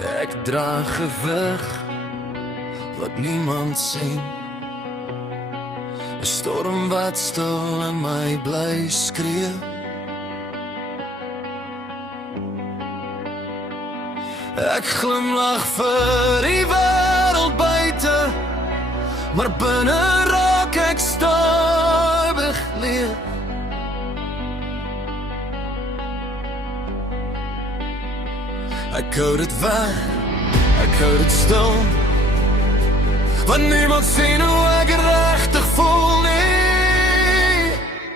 Ek dra gewig wat niemand sien, 'n storm wat stil in my bly skree. Ek glimlag vir die wêreld buite, maar binne raak ek stawig leeg. Ek hou dit weg, ek hou dit stil, want niemand sien hoe ek regtig voel nie.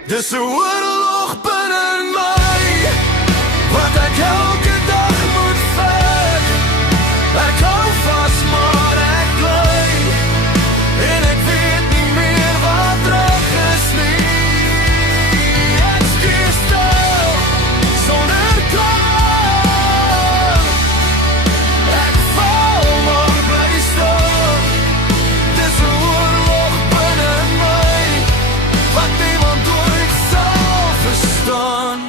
Dis 'n oorlog binne in my, wat ek elke dag moet veg. Ek hou vas maar ek bly, en ek weet nie meer wat reg is nie. Ek skie stil, sonder klaar. Ek val maar bly staan. Dis 'n oorlog binne in my, wat niemand ooit sal verstaan.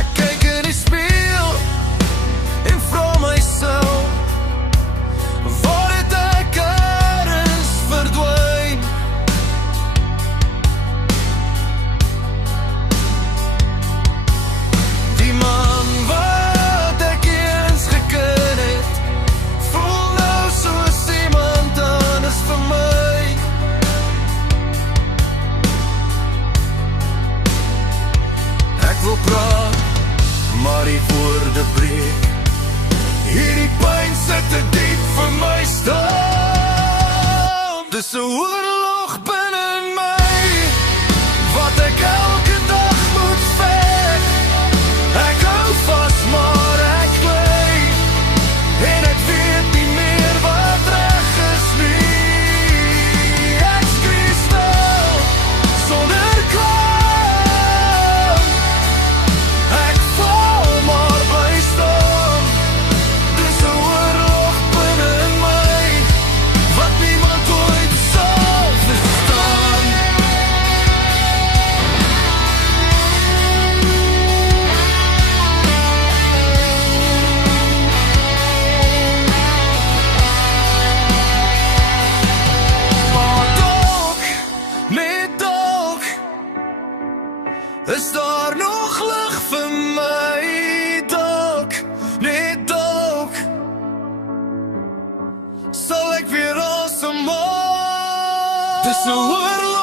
Ek kyk in die spieël en vra myself, waar het ek ergens verdwyn? Die man wat ek eens geken het, voel nou soos iemand anders vir my. Ek wil praat, maar die woorde breek. Hierdie pyn sit te diep vir my staan. Dis 'n oorlog binne in my, wat ek elke dag moet veg. Ek hou vas maar ek bly, en ek weet nie meer wat reg is nie. Ek skree stil, sonder klaar. Ek val maar bly staan. Dis 'n oorlog binne in my, wat niemand ooit sal verstaan. Maar dalk, net dalk, is daar nog lig vir my. Dalk, net dalk, sal ek weer asemhaal. Dis 'n oorlog